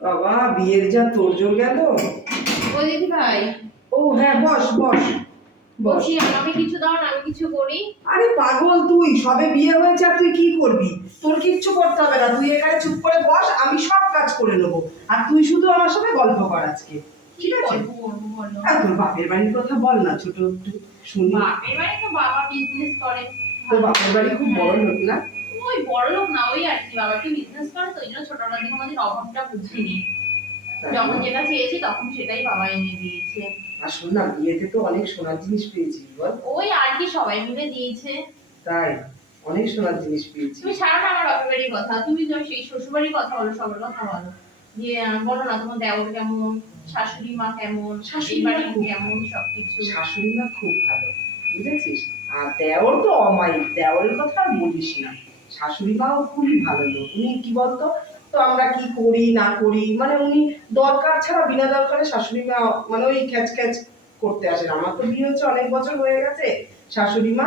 বাবা বিয়ের যা তোরজোর গেল। ও দিদি ভাই। ও হ্যাঁ বস বস। বস। আমাকে কিছু দাও না আমি কিছু করি। আরে পাগল তুই সবে বিয়ে হয়েছে আর তুই কি করবি? তোর কিচ্ছু করতে হবে না তুই এখানে চুপ করে বস আমি সব কাজ করে নেব। আর তুই শুধু আমার সাথে গল্প কর আজকে। কি গল্প করব বলো? আর তোর বাপের বাড়ির কথা বল না ছোট একটু শুনি। বাপের বাড়ি তো বাবা বিজনেস করে। তোর বাপের বাড়ি খুব বড় লোক না? ওই বড় লোক না ওই আর কি বাবা একটু বিজনেস করে তো ওই জন্য ছোটবেলা থেকে আমাদের অভাবটা বুঝিনি। যখন যেটা চেয়েছি তখন সেটাই বাবা এনে দিয়েছে। আর শোন না বিয়েতে তো অনেক সোনার জিনিস পেয়েছিস বল। ওই আর কি সবাই মিলে দিয়েছে। তাই অনেক সোনার জিনিস পেয়েছিস। তুমি আমার বাপের কথা তুমি তো সেই শ্বশুর বাড়ির কথা বলো সবার কথা বলো। যে বলো না তোমার দেওর কেমন শাশুড়ি মা কেমন শাশুড়ি বাড়ি কেমন সবকিছু। শাশুড়ি মা খুব ভালো বুঝেছিস? আর দেওর তো অমায়িক দেওরের কথা আর বলিস না। শাশুড়ি মাও খুবই ভালো লোক। উনি কি বলতো? তো আমরা কি করি না করি? মানে উনি দরকার ছাড়া বিনা দরকারে শাশুড়ি মা মানে ওই খ্যাচ খ্যাচ করতে আসেন। আমার তো বিয়ে হচ্ছে অনেক বছর হয়ে গেছে। শাশুড়ি মা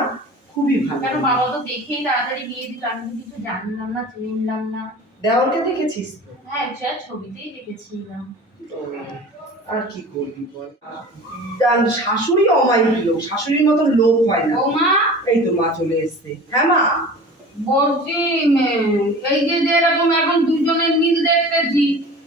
খুবই ভালো। কেন বাবা তো দেখেই তাড়াতাড়ি বিয়ে দিল আমি কিছু জানলাম না চিনলাম না। দেওরকে দেখেছিস হ্যাঁ স্যার ছবিতেই দেখেছিলাম। আর কি করবি বল? শাশুড়ি অমায়িক লোক শাশুড়ির মতন লোক হয় না। এই তো মা চলে এসছে। হ্যাঁ মা? বলছি এই যে যেরকম এখন দুজনের মিল দেখতেছি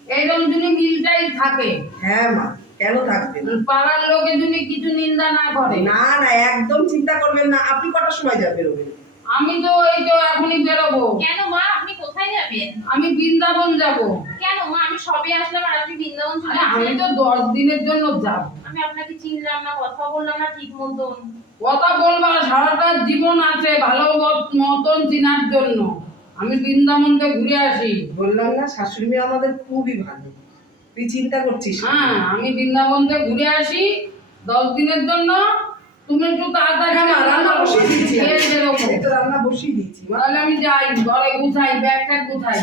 এইরকম যদি মিলটাই থাকে। হ্যাঁ মা কেন থাকবে না? পাড়ার লোকে যদি কিছু নিন্দা না করে। না না একদম চিন্তা করবেন না আপনি কটার সময় যাবেন বেরোবেন আমি তো এই তো এখনই বেরোবো। কেন মা আপনি কোথায় যাবেন? আমি বৃন্দাবন যাব। কেন মা আমি সবে আসলাম আর আপনি বৃন্দাবন চলে আমি তো দশ দিনের জন্য যাব। আমি আপনাকে চিনলাম না কথা বললাম না ঠিক মতন। কথা বলবা সারাটা জীবন আছে ভালো মতন চিনার জন্য। আমি বৃন্দাবনকে ঘুরে আসি। বললাম না শাশুড়ি মেয়ে আমাদের খুবই ভালো। তুই চিন্তা করছিস হ্যাঁ আমি বৃন্দাবনকে ঘুরে আসি। দশ দিনের জন্য তুমি একটু তাড়াতাড়ি রান্না বসিয়ে তো রান্না বসিয়ে দিয়েছি। মা তাহলে আমি যাই ঘরে গুছাই ব্যাগটা গুছাই।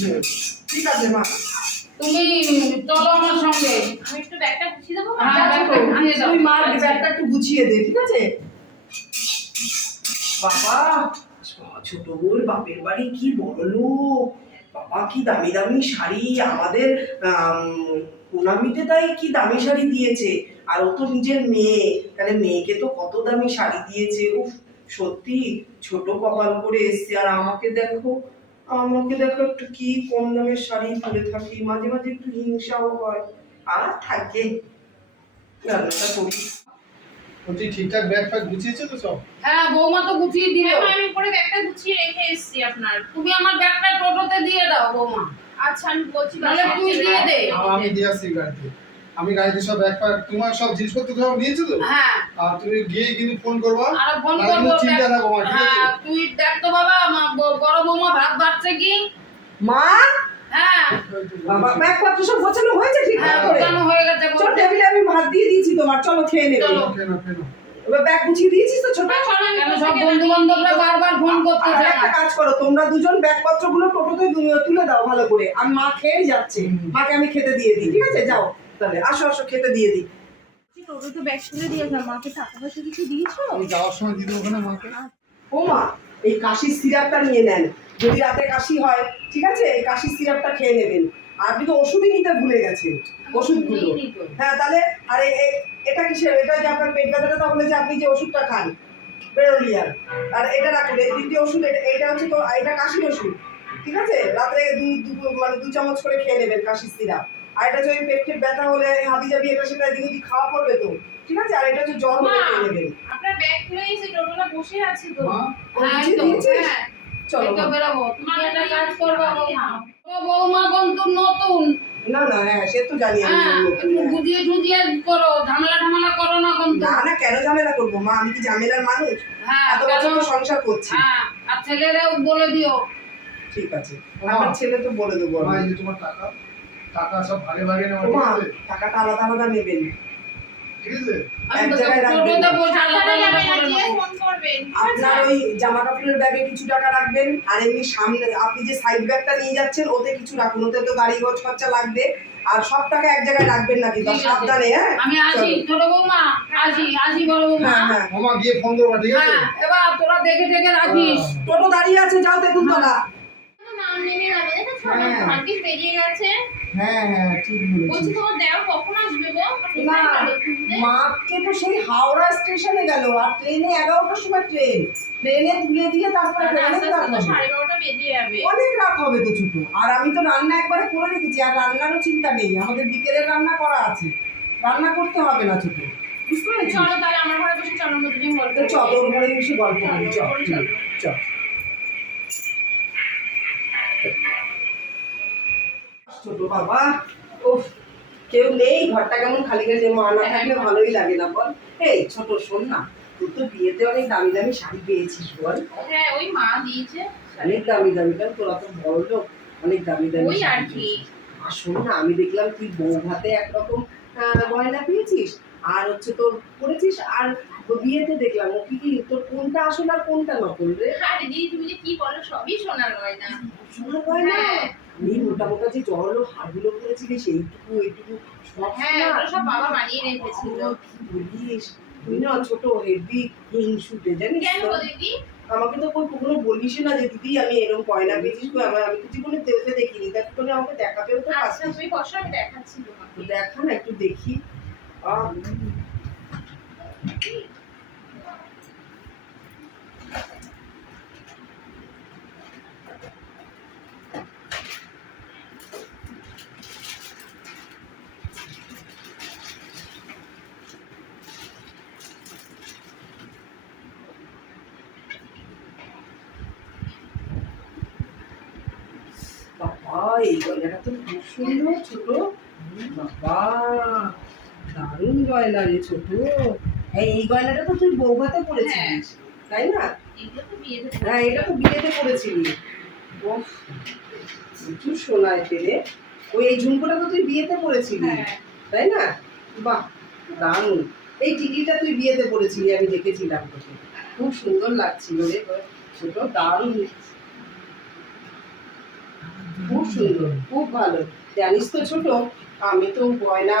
হুম, ঠিক আছে মা। তুমি চলো আমার সঙ্গে। আমি একটু ব্যাগটা গুছিয়ে দেবো? হ্যাঁ, ব্যাগটা গুছিয়ে দাও। তুই মার ব্যাগটা একটু গুছিয়ে দে ঠিক আছে? বাবা ছোট বউর বাপের বাড়ি কি বড় লোক। বাবা কি দামি দামি শাড়ি। আমাদের আম, প্রণামীতে তাই কি দামি শাড়ি দিয়েছে। আর ও তো নিজের মেয়ে। তাহলে মেয়েকে তো কত দামি শাড়ি দিয়েছে। উফ সত্যি ছোট কপাল করে এসছে। আর আমাকে দেখো আমাকে দেখো একটু কি কম দামের শাড়ি পরে থাকি মাঝে মাঝে একটু হিংসাও হয়। আর থাকে। রান্নাটা করি। বলছি ঠিকঠাক ব্যাগ ফ্যাগ গুছিয়েছে তো সব? হ্যাঁ বৌমা তো গুছিয়ে দিল। হ্যাঁ, আমি পরে ব্যাগটা গুছিয়ে রেখে এসেছি আপনার। তুমি আমার ব্যাগটা টোটোতে দিয়ে দাও বৌমা। আচ্ছা আমি বলছি বাসায় তুই দিয়ে দে। আমি দিয়ে আসছি গাড়িতে। আমি গাড়িতে সব ব্যাগ ফ্যাগ তোমার সব জিনিসপত্র সব নিয়েছো তো? হ্যাঁ। আর তুমি গিয়ে কিন্তু ফোন করবা। আর ফোন করব চিন্তা ব্যাগ- রাখো মা, ঠিক আছে? হ্যাঁ তুই দেখ তো বাবা বড় বৌমা ভাত বাড়ছে কি? মা? হ্যাঁ। বাবা ব্যাগপত্র সব গোছানো হয়েছে ঠিক হ্যাঁ করে? গোছানো হয়ে গেছে চল টেবিলে আমি ভাত দিয়ে দিয়েছি তোমার চলো খেয়ে নেবে। চলো। কেন কেন এবার ব্যাগ গুছিয়ে দিয়েছিস তো ছোট? মা, কেন সব বন্ধু বান্ধবরা বারবার ফোন করতে আর একটা কাজ করো তোমরা দুজন ব্যাগপত্রগুলো টোটোতে তুলে দাও ভালো করে। আর মা খেয়ে যাচ্ছে। মাকে আমি খেতে দিয়ে দিই ঠিক আছে? যাও। তাহলে। আসো আসো খেতে দিয়ে দিই। টোটোতে ব্যাগ মাকে টাকা পয়সা কিছু দিয়েছ? যাওয়ার সময় দিদি ওখানে মাকে? ও মা এই কাশির সিরাপটা নিয়ে নেন। যদি রাতে কাশি হয় ঠিক আছে? এই কাশির সিরাপটা খেয়ে নেবেন। আর আপনি তো ওষুধই নিতে ভুলে গেছেন ওষুধগুলো। হ্যাঁ তাহলে আর এটা কিসের? এটা যে আপনার পেট ব্যথাটা তাহলে যে আপনি যে ওষুধটা খান বেরোলিয়ার। আর এটা রাখুন এই দ্বিতীয় ওষুধ এটা এটা হচ্ছে তো এটা কাশির ওষুধ ঠিক আছে? রাত্রে দু- মানে দু চামচ করে খেয়ে নেবেন কাশির সিরাপ। আর এটা হচ্ছে ওই পেট টেট ব্যথা হলে হাবি জাবি এটা সেটা এদিক ওদিক খাওয়া পড়বে তো। ঠিক আছে? আর এটা হচ্ছে জ্বর হলে মা। খেয়ে আপনার ব্যাগ খুলে এসে টোটোটা বসে আছে তো। হ্যাঁ, হ্যাঁ। চলো তো। বেরোবো। তুমি মা, একটা কাজ করবা বৌমা ও বৌমা কিন্তু নতুন। না না হ্যাঁ সে তো জানি আমি হ্যাঁ নতুন, হ্যাঁ। বুঝিয়ে টুজিয়ে করো ঝামেলা ঝামেলা করো না না না কেন ঝামেলা করব? মা আমি কি ঝামেলার মানুষ? হ্যাঁ এত বছর তো সংসার করছি। হ্যাঁ আর ছেলেরাও বলে দিও। ঠিক আছে। আমার ছেলে তো বলে দেবো তোমার টাকা। টাকা সব ভাগে ভাগে নেওয়া ঠিক টাকাটা আলাদা আলাদা নেবেন। ঠিক আছে? আপনার ওই জামা কাপড়ের ব্যাগে কিছু টাকা রাখবেন আর এমনি সামনে আপনি যে সাইড ব্যাগটা নিয়ে যাচ্ছেন ওতে কিছু রাখুন। ওতে তো গাড়ি ঘর খরচা লাগবে। আর সব টাকা এক জায়গায় রাখবেন না কিন্তু। সাবধানে হ্যাঁ? আমি আসি ছোট বৌমা আসি আসি বড় বৌমা। হ্যাঁ হ্যাঁ। গিয়ে ফোন করবা ঠিক আছে? হ্যাঁ এবার তোরা দেখে দেখে রাখিস। টোটো দাঁড়িয়ে আছে যাও দেখুন তোলা হ্যাঁ। ভাগ্যিস বেরিয়ে গেছে। হ্যাঁ হ্যাঁ ঠিক বলছি তোমার দেওয়া কখন আসবে গো? না কোথায় গেলো খুঁজতে? মাকে তো সেই হাওড়া স্টেশনে গেল আর ট্রেনে এগারোটার সময় ট্রেন। ট্রেনে তুলে দিয়ে তারপরে অনেক রাত হবে তো ছোট। আর আমি তো রান্না একবারে করে রেখেছি আর রান্নারও চিন্তা নেই। আমাদের বিকেলের রান্না করা আছে। রান্না করতে হবে না ছোট। বুঝতে পেরেছিস? চলো তাহলে আমার ঘরে বসে চলো তো চল। ঘরে বসে গল্প করি। চল। চলো, চলো। চল ছোট বাবা। উফ কেউ নেই ঘরটা কেমন খালি খালি মা না থাকলে ভালোই লাগে না বল। এই ছোট শোন না তুই তো বিয়েতে অনেক দামি দামি শাড়ি পেয়েছিস বল। হ্যাঁ ওই মা দিয়েছে। অনেক দামি দামি কারণ তোরা তো বড় লোক অনেক দামি দামি ওই আর কি। আর শোন না আমি দেখলাম তুই বউ ভাতে একরকম গয়না পেয়েছিস আর হচ্ছে তোর করেছিস আর বিয়েতে দেখলাম ও কি কি তোর কোনটা আসল আর কোনটা নকল রে? আরে দিদি তুমি যে কি বলো সবই সোনার গয়না। সোনার গয়না? হ্যাঁ। আমি মোটা মোটা যে জড়ালো হাড়গুলো করেছিলিস এইটুকু এইটুকু সব হ্যাঁ। সব বাবা বানিয়ে রেখেছিল। বলিস তুই না ছোট হেভি হিংসুটে জানিস কেন দিদি? আমাকে তো কই কখনো বলিস না যে দিদি আমি এরকম গয়না পেয়েছিস কই আমার আমি তো জীবনে দেওতে দেখিনি দেখ তোকে আমাকে দেখাতেও তো আচ্ছা তুমি বসো আমি দেখাচ্ছি তোমাকে। তো দেখা না একটু দেখি। আহ, বাবা এই গয়নাটা তো খুব সুন্দর ছোট। বাবা দারুণ গয়না রে ছোট। এই এই গয়নাটা তো তুই বৌভাতে পড়েছিলিস তাই না? তো বিয়েতে হ্যাঁ এটা তো বিয়েতে পড়েছিলি প্রচুর সোনা এতে রে ওই এই ঝুমকোটা তো তুই বিয়েতে পড়েছিলি হ্যাঁ। তাই না? বাহ দারুণ। এই টিকিটা তুই বিয়েতে পড়েছিলি আমি দেখেছিলাম তোকে। খুব সুন্দর লাগছিল রে। ছোট দারুণ। খুব সুন্দর। খুব ভালো। জানিস তো ছোট আমি তো গয়না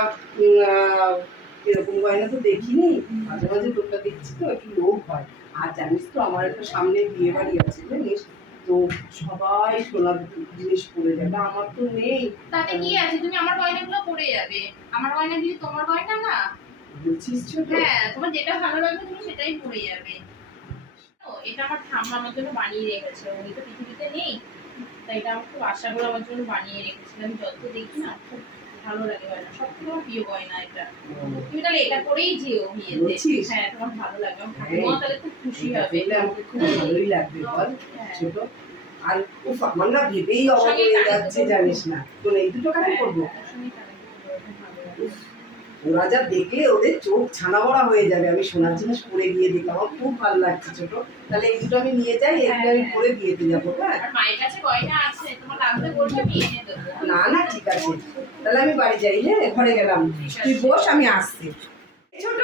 এরকম গয়না তো দেখিনি। মাঝে মাঝে তোরটা দেখছি তো একটু লোভ হয়। আর জানিস তো আমার একটা সামনে বিয়ে বাড়ি আছে জানিস? তো সবাই সোনার জিনিস পরে যাবে আমার তো নেই। তাতে কি আছে? তুমি আমার গয়নাগুলো পরে যাবে। আমার গয়না দিয়ে তোমার গয়না না? বলছিস ছোট? হ্যাঁ তোমার যেটা ভালো লাগবে তুমি সেটাই পরে যাবে। এটা আমার ঠাম্মা আমার জন্য বানিয়ে রেখেছে উনি তো পৃথিবীতে নেই। তাই এটা আমার খুব আশা করে আমার জন্য বানিয়ে রেখেছিল আমি যত দেখি না খুব ভালো লাগে গয়না সব থেকে আমার প্রিয় গয়না এটা। তুমি তাহলে এটা করেই যেও বিয়েতে। হ্যাঁ তোমার ভালো লাগবে আমার হ্যাঁ। ঠাকুমা তাহলে খুব খুশি হবে। দেখলে আমাকে খুব ভালোই লাগবে বল। হ্যাঁ। ছোট। আর উফ আমার না ভেবেই অবাক হয়ে যাচ্ছে জানিস না। তো এই দুটো করব। হ্যাঁ, ওর যা দেখলে ওদের চোখ ছানা বড়া হয়ে যাবে। আমি সোনার জিনিস পরে গিয়ে দেখলাম আমার খুব ভালো লাগছে ছোট। তাহলে এই দুটো আমি নিয়ে যাই এগুলো আমি হ্যাঁ। পরে বিয়েতে যাব হ্যাঁ? না না ঠিক আছে। তাহলে আমি বাড়ি যাই হ্যাঁ? ঘরে গেলাম। তুই বস আমি আসছি। ছোট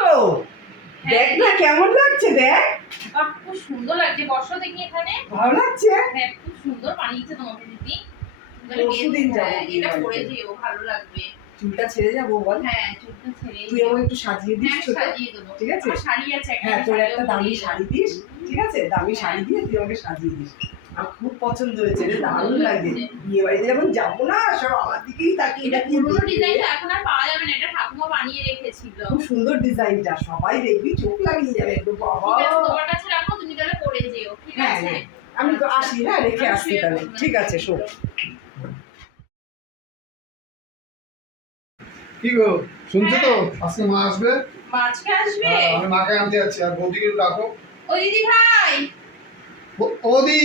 দেখ না কেমন লাগছে দেখ। খুব সুন্দর লাগছে। বর্ষা দেখি এখানে। ভালো লাগছে? হ্যাঁ খুব সুন্দর বানিয়েছে তোমাকে দিদি। পরশুদিন যাব হ্যাঁ, এটা পরে যেও ভালো লাগবে। চুলটা ছেড়ে যাব বল। হ্যাঁ চুলটা ছেড়ে তুই আমাকে একটু সাজিয়ে দিস হ্যাঁ সাজিয়ে দেবো। ঠিক আছে? শাড়ি আছে হ্যাঁ তোর একটা দামি শাড়ি দিস। ঠিক আছে? দামি শাড়ি দিয়ে তুই আমাকে সাজিয়ে দিস। আমার খুব পছন্দ হয়েছে রে দারুণ লাগছে। বিয়ে বাড়িতে যখন যাব না সব আমার দিকেই এটা পুরোনো দেখবে। এখন আর পাওয়া যাবে না এটা ঠাকুমা বানিয়ে রেখেছিল। খুব সুন্দর ডিজাইনটা সবাই দেখবি চোখ লাগিয়ে যাবে একটু বাবা। তোমার কাছে রাখো তুমি তাহলে পরে যেও ঠিক হ্যাঁ আছে? হ্যাঁ। আমি তো আসি হ্যাঁ রেখে আসছি তাহলে। ঠিক আছে শোন। কি গো? শুনছো তো? আজকে মা আসবে? মাছকে আসবে? হ্যাঁ, আমি মাকে আনতে যাচ্ছি আর বৌদিকে ডাকো। ও দিদি ভাই। ও- ওদি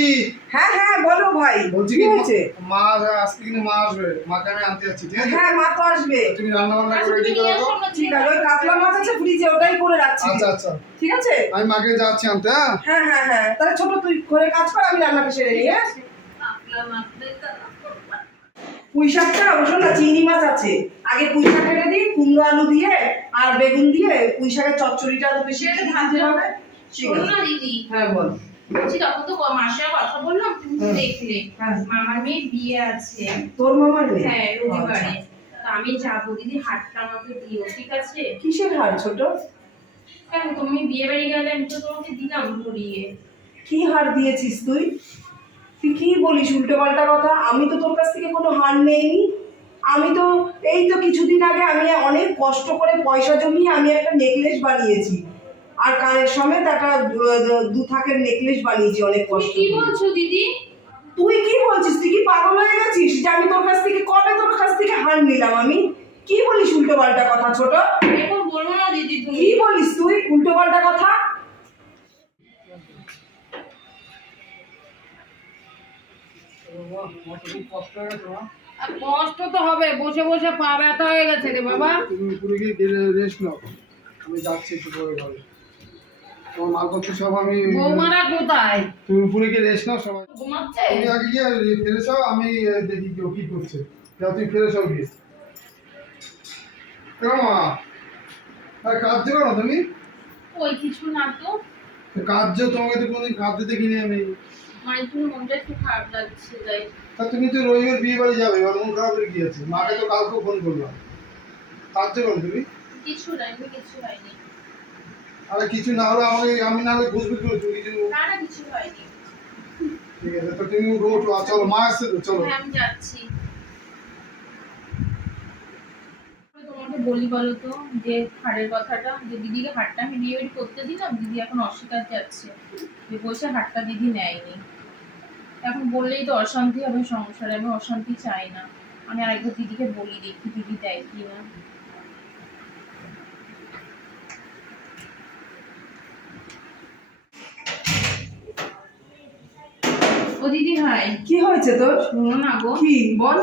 হ্যাঁ হ্যাঁ বলো ভাই বলছি কি হয়েছে? মা আজকে কিন্তু মা আসবে মাকে আমি আনতে যাচ্ছি ঠিক আছে? হ্যাঁ মা তো আসবে। তুমি রান্না বান্না আচ্ছা করে রেডি করে রাখো। ঠিক আছে ওই কাতলা মাছ আছে ফ্রিজে ওটাই করে রাখছি। আচ্ছা আচ্ছা। ঠিক আছে? আমি মাকে যাচ্ছি আনতে হ্যাঁ? হ্যাঁ হ্যাঁ হ্যাঁ। তাহলে ছোট তুই ঘরে কাজ কর আমি রান্নাটা সেরে নিই হ্যাঁ? কাতলা মাছটা পুঁই শাকটা অবশ্য না চিংড়ি মাছ আছে। আগে পুঁই শাক কেটে দিই কুমড়ো আলু দিয়ে আর বেগুন দিয়ে পুঁই শাকের চচ্চড়িটা বেশি একটু ভাজতে হবে ঠিক আছে দিদি। হ্যাঁ বল। বলছি তখন তো মাসের কথা বললাম তুমি দেখলে। হ্যাঁ। মামার মেয়ের বিয়ে আছে। তোর মামার মেয়ে? হ্যাঁ রবিবারে। আচ্ছা। তা আমি যাব দিদি হাটটা আমাকে দিও ঠিক আছে? কিসের হার ছোট? কেন তুমি বিয়ে বাড়ি গেলে আমি তো তোমাকে দিলাম ঘুরিয়ে। কি হার দিয়েছিস তুই? তুই কি বলিস? উল্টো পাল্টা কথা? আমি তো তোর কাছ থেকে কোনো হার নেইনি। আমি তো এই তো কিছুদিন আগে আমি অনেক কষ্ট করে পয়সা জমিয়ে আমি একটা নেকলেস বানিয়েছি। আর কানের সমেত একটা দু- থাকের নেকলেস বানিয়েছি অনেক কষ্ট কি বলছো দিদি? তুই কি বলছিস? তুই কি পাগল হয়ে গেছিস যে আমি তোর কাছ থেকে কবে তোর কাছ থেকে হার নিলাম আমি? কি বলিস উল্টো পাল্টা কথা ছোট? এখন বলব না দিদি কি বলিস তুই? উল্টো পাল্টা কথা? কষ্ট তো হবে বসে বসে পা ব্যথা হয়ে গেছে রে বাবা। তুমি গিয়ে রেস্ট নাও। আমি যাচ্ছি একটু পরে ঘরে। তোমার মালপত্র সব আমি বৌমারা কোথায়? তুমি গিয়ে রেস্ট নাও সবাই। ঘুমাচ্ছে? তুমি আগে গিয়ে ফেরে যাও আমি দেখি কেউ কি করছে। যা তুমি ফেরে যাও গিয়ে। কেন মা? আর কাজ করো তুমি? ওই কিছু না তো। কাজ তোমাকে তো কোনোদিন কাঁদতে দেখিনি আমি। মায়ের জন্য মনটা একটু খারাপ লাগছে তাই তা তুমি তো রবিবার বিয়ে বাড়ি যাবে এবার মন খারাপের কি আছে? মাকে তো কালকেও ফোন করলাম তার যে করো তুমি? কিছু নাই আমি কিছু হয়নি। আরে কিছু না হলে আমাকে আমি না হলে বুঝবি করে তুমি কিছু না না কিছু হয়নি। ঠিক আছে তো তুমি উঠো উঠো চলো মা আসছে তো চলো। হ্যাঁ আমি যাচ্ছি। তোমাকে বলি বলো তো যে হাড়ের কথাটা? যে দিদিকে হাড়টা আমি বাড়ি করতে দিলাম, দিদি এখন অস্বীকার যাচ্ছে যে বসে হাড়টা দিদি নেয়নি। এখন বললেই তো অশান্তি হবে সংসারে, আমি অশান্তি চাই না। আমি আরেকবার দিদিকে বলি দেখি দিদি দেয় কি না ও দিদি ভাই কি হয়েছে তোর? শোনো না গো। কি? বল।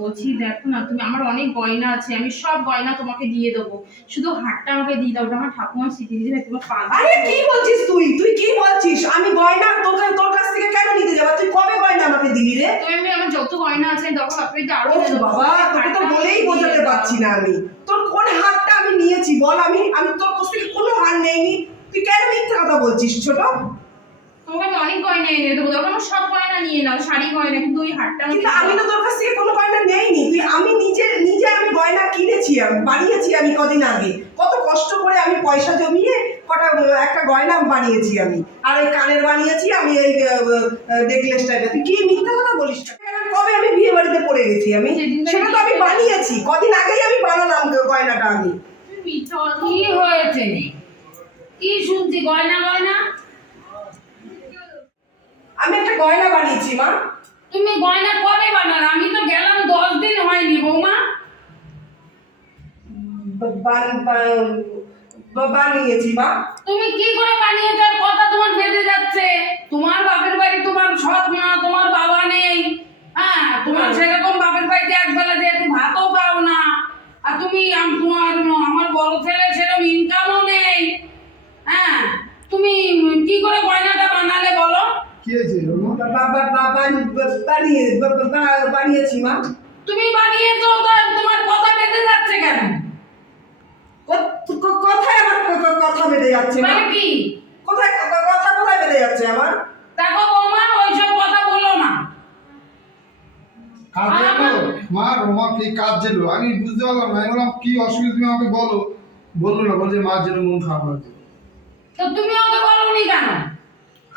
বলছি দেখো না তুমি আমার অনেক গয়না আছে আমি সব গয়না তোমাকে দিয়ে দেবো। শুধু হারটা আমাকে দিয়ে দাও আমার ঠাকুমার স্মৃতি দিদি ভাই তোমার পা আরে কি বলছিস তুই? তুই কি বলছিস? আমি গয়না তোকে তোর কাছ থেকে কেন নিতে যাব? তুই কবে গয়না আমাকে দিলি রে? তো আমি আমার যত গয়না আছে দেখো আপনাকে আরও বাবা তোকে তো বলেই বোঝাতে পারছি না আমি। তোর কোন হাতটা আমি নিয়েছি বল আমি আমি তোর কাছ থেকে কোনো হার নেইনি। তুই কেন মিথ্যা কথা বলছিস ছোট? তোমাকে আমি অনেক গয়না এনে দেবো। আমার সব গয়না নিয়ে নাও শাড়ি গয়না কিন্তু ওই হারটা কিন্তু আমি তো তোর কাছ থেকে কোনো গয়না নেইনি। তুই আমি নিজে নিজে আমি গয়না কিনেছি আমি বানিয়েছি আমি কদিন আগে। কত কষ্ট করে আমি পয়সা জমিয়ে কটা একটা গয়না বানিয়েছি আমি। আর এই কানের বানিয়েছি আমি এই নেকলেস টাইপের তুই কি মিথ্যা কথা বলিস কবে আমি বিয়ে বাড়িতে পড়ে গেছি আমি? সেটা তো আমি বানিয়েছি। কদিন আগেই আমি বানালাম গয়নাটা আমি। কি হয়েছে? কি শুনছি? গয়না গয়না? আমি একটা গয়না বানিয়েছি মা। তুমি গয়না কবে বানালে? আমি তো গেলাম দশ দিন হয়নি বৌমা। বানিয়েছি মা। তুমি কি করে বানিয়েছো? কথা তোমার বেঁধে যাচ্ছে তোমার বাপের বাড়ি তোমার সৎ মা তোমার বাবা নেই হ্যাঁ তোমার সেরকম বাপের বাড়িতে একবেলা যেহেতু ভাতও পাও না আর তুমি আম- তোমার আমার বড় ছেলে সেরকম ইনকামও নেই হ্যাঁ তুমি কি করে গয়নাটা বানালে বলো কি হয়েছে রমা? বা- বা- বা- বা- বান- বা- বানিয়ে বানিয়েছি মা। তুমি বানিয়েছো তো তোমার কথা বেঁধে যাচ্ছে কেন? কথায় আমার কথা বেড়ে যাচ্ছে মানে কি? কোথায় কথা কোথায় বেড়ে যাচ্ছে আমার দেখো বৌমা ওইসব কথা বলো না। কাজ মা রমা কি কাজ যেলো আমি বুঝতে পারলাম না। বললাম কি অসুবিধা তুমি আমাকে বলো। বলল না বলছে মার জন্য মন খারাপ লাগছে তো তুমি ওকে বলনি কেন?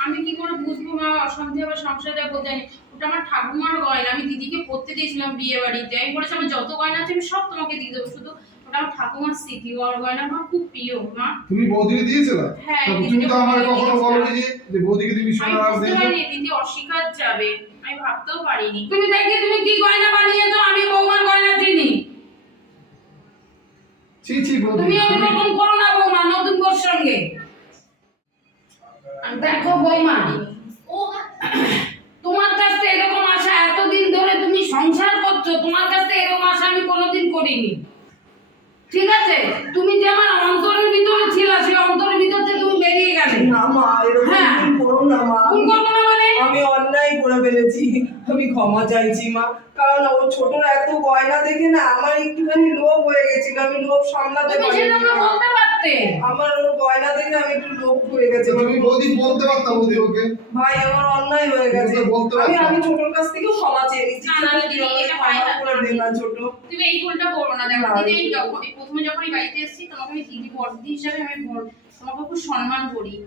আমি কি করে বুঝব মা অশান্তি হবে সংসারে বলতে জানি ওটা আমার ঠাকুমার গয়না আমি দিদিকে পড়তে দিয়েছিলাম বিয়ে বাড়িতে। আমি বলেছি আমার যত গয়না আছে আমি সব তোমাকে দিয়ে দেবো। শুধু ওটা আমার ঠাকুমার স্মৃতি ওর গয়না আমার খুব প্রিয় মা। তুমি বৌদিকে দিয়েছিলে? হ্যাঁ, তুমি তো আমার কখনো বলোনি। যে বৌদিকে তুমি সোনার বুঝতে দিয়েছ? দিদি অস্বীকার যাবে। আমি ভাবতেও পারিনি। তুমি দেখি তুমি কি গয়না বানিয়েছো? আমি বৌমার গয়না চিনি ছি ছি বৌদি তুমি ওই রকম করো না বৌমা নতুন কোর সঙ্গে। দেখো বৌমা তোমার কাছ থেকে এরকম আশা এতদিন ধরে তুমি সংসার করছ তোমার কাছ থেকে এরকম আশা আমি কোনোদিন করিনি। ঠিক আছে? তুমি যে আমার অন্তরের ভিতরে ছিল সেই অন্তরের ভিতর থেকে তুমি বেরিয়ে গেলে। না মা এরকম হ্যাঁ। করো না মা। ভুল করব না মানে? আমি অন্যায় করে ফেলেছি। আমি ক্ষমা চাইছি মা। কারণ ও ছোটর এত গয়না দেখে না আমার একটুখানি লোভ হয়ে গেছিল আমি লোভ সামলাতে তুমি সেটা পারিনি তো মা। আমার ওর গয়না দেখে আমি একটু লোভ হয়ে গেছে। তো বৌদি বলতে পারতাম বৌদি ওকে? ভাই আমার অন্যায় হয়ে গেছে। বলতে আমি পারতাম। আমি ছোটর কাছ থেকে ক্ষমা চেয়ে নিচ্ছি। না, না, দিদি, এটা না। করে দে না ছোট। তুমি এই ভুলটা করো না। দেখো দিদি আমি আমি- যখন প্রথমে যখন এই বাড়িতে এসেছি তোমাকে আমি দিদি বর্দি হিসাবে আমি তোমাকে খুব সম্মান করি।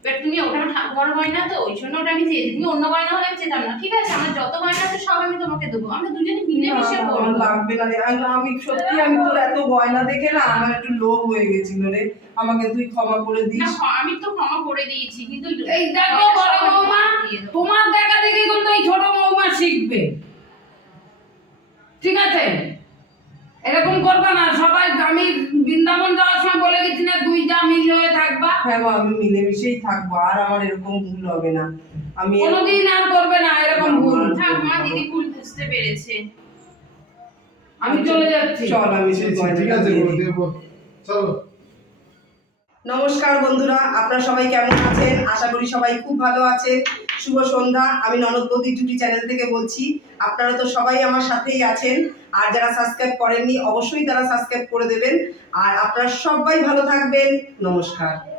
এবার তুমি ওটা আমার ঠাকুমার গয়না তো ওই জন্য ওটা আমি চেয়েছি তুমি অন্য গয়না হলে আমি চেতাম না ঠিক আছে? আমার যত গয়না আছে সব আমি তোমাকে দেবো। আমরা দুজনে না, আমার করব লাগবে না রে। আমি সত্যি আমি তোর এত গয়না দেখে না আমার একটু লোভ হয়ে গেছিল রে। আমাকে তুই ক্ষমা করে দিস। খ- আমি তো ক্ষমা করে দিয়েছি কিন্তু এই দেখো বড় বৌমা তোমার দেখা দেখি কিন্তু এই ছোট বৌমা শিখবে। ঠিক আছে? এরকম করবা না সবাই আমি বৃন্দাবন যাওয়ার সময় বলে গেছি না দুই যা মিল হয়ে থাকবা। হ্যাঁ আমি মিলেমিশেই থাকব আর আমার এরকম ভুল হবে না। আমি কোনোদিন আর করবে না এরকম ভুল। থাক মা দিদি ভুল বুঝতে পেরেছে। আমি চলে যাচ্ছি। চল আমি ঠিক আছে চলো। নমস্কার বন্ধুরা আপনারা সবাই কেমন আছেন? আশা করি সবাই খুব ভালো আছেন। শুভ সন্ধ্যা, আমি ননদ বৌদি জুটি চ্যানেল থেকে বলছি, আপনারা তো সবাই আমার সাথেই আছেন, আর যারা সাবস্ক্রাইব করেননি, অবশ্যই তারা সাবস্ক্রাইব করে দেবেন, আর আপনারা সবাই ভালো থাকবেন, নমস্কার।